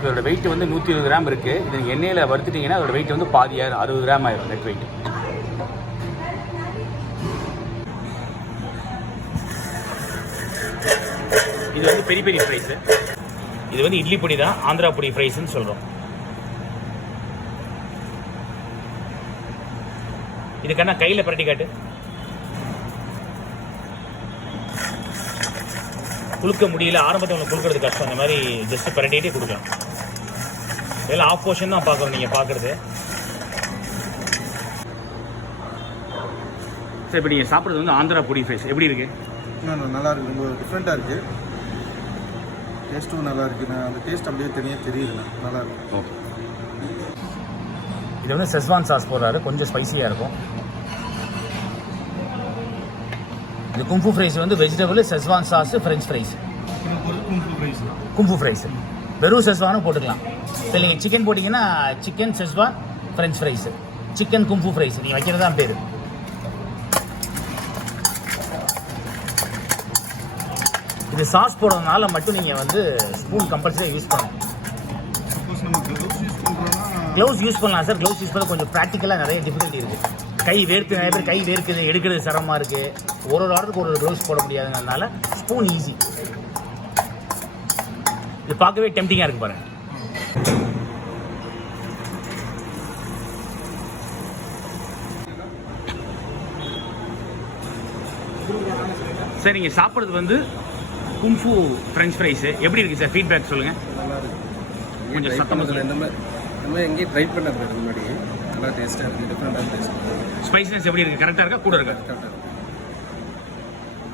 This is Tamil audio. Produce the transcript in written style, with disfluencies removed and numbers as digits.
இதோட வெயிட் வந்து 120 கிராம் இருக்குது. இது நீங்கள் எண்ணெயில் வறுத்துட்டிங்கன்னா அதோட வெயிட் வந்து பாதியாயிரும், 60 கிராம் ஆயிரும் நெட் வெயிட். இது வந்து பெரிய பெரிய ஃப்ரைஸு. இது வந்து இட்லி பொடி தான், ஆந்திரா பொடி ஃப்ரைஸ்ன்னு சொல்கிறோம். இதுக்கான கையில் பரட்டி காட்டு. குளுக்க முடியல, ஆரம்பத்தில் உங்களுக்கு குளுக்கிறது கஷ்டம். இந்த மாதிரி ஜஸ்ட் பரட்டிகிட்டே கொடுக்கலாம். இதெல்லாம் ஆஃப் போர்ஷன் தான் பார்க்குறோம் நீங்கள் பார்க்குறது. சார் இப்போ நீங்கள் சாப்பிட்றது வந்து ஆந்திரா பொடி ஃப்ரைஸ் எப்படி இருக்குது? நல்லா இருக்குது, ரொம்ப டிஃப்ரெண்ட்டாக இருக்குது. டேஸ்ட்டும் நல்லா இருக்குது. நான் அந்த டேஸ்ட் அப்படியே தனியாக தெரியல, நல்லா இருக்குது. ஓகே, இது வந்து செஸ்வான் சாஸ் போடுறாரு, கொஞ்சம் ஸ்பைசியாக இருக்கும். இது கும்ஃபு ஃப்ரைஸ் வந்து vegetable, Schezwan sauce, French fries. Kung fu fries வெறும் செஸ்வானும் போட்டுக்கலாம். இப்போ நீங்கள் சிக்கன் போட்டிங்கன்னா chicken Schezwan French fries, chicken kung fu fries நீங்கள் வைக்கிறது தான் பேர். இது சாஸ் போடுறதுனால மட்டும் நீங்கள் வந்து ஸ்பூன் கம்பல்சரி யூஸ் பண்ணணும். க்ளவுஸ் யூஸ் பண்ணலாம் சார். க்ளவுஸ் யூஸ் பண்ண கொஞ்சம் ப்ராக்டிக்கலாக நிறைய டிஃபிகல்ட்டி இருக்குது. கை வேர்க்கு, நிறைய பேர் கை வேர்க்குது, எடுக்கிறது சிரமமாக இருக்குது. ஒரு ஆர்டருக்கு ஒரு க்ளவுஸ் போட முடியாதுங்கிறதுனால ஸ்பூன் ஈஸி. இது பார்க்கவே டெம்டிங்காக இருக்குது பாருங்கள். சார் நீங்கள் சாப்பிட்றது வந்து கும்ஃபு ஃப்ரெஞ்ச் ஃப்ரைஸு எப்படி இருக்குது சார்? ஃபீட்பேக் சொல்லுங்கள். கொஞ்சம் சத்தமாக சொல்லுங்கள். இந்த மாதிரி எங்கேயும் ட்ரை பண்ணது முன்னாடி நல்லா டேஸ்ட்டாக இருக்குது, டிஃப்ரெண்ட்டாக டேஸ்ட். ஸ்பைசினஸ் எப்படி இருக்குது? கரெக்டாக இருக்கா, கூட இருக்கா? கரெக்டாக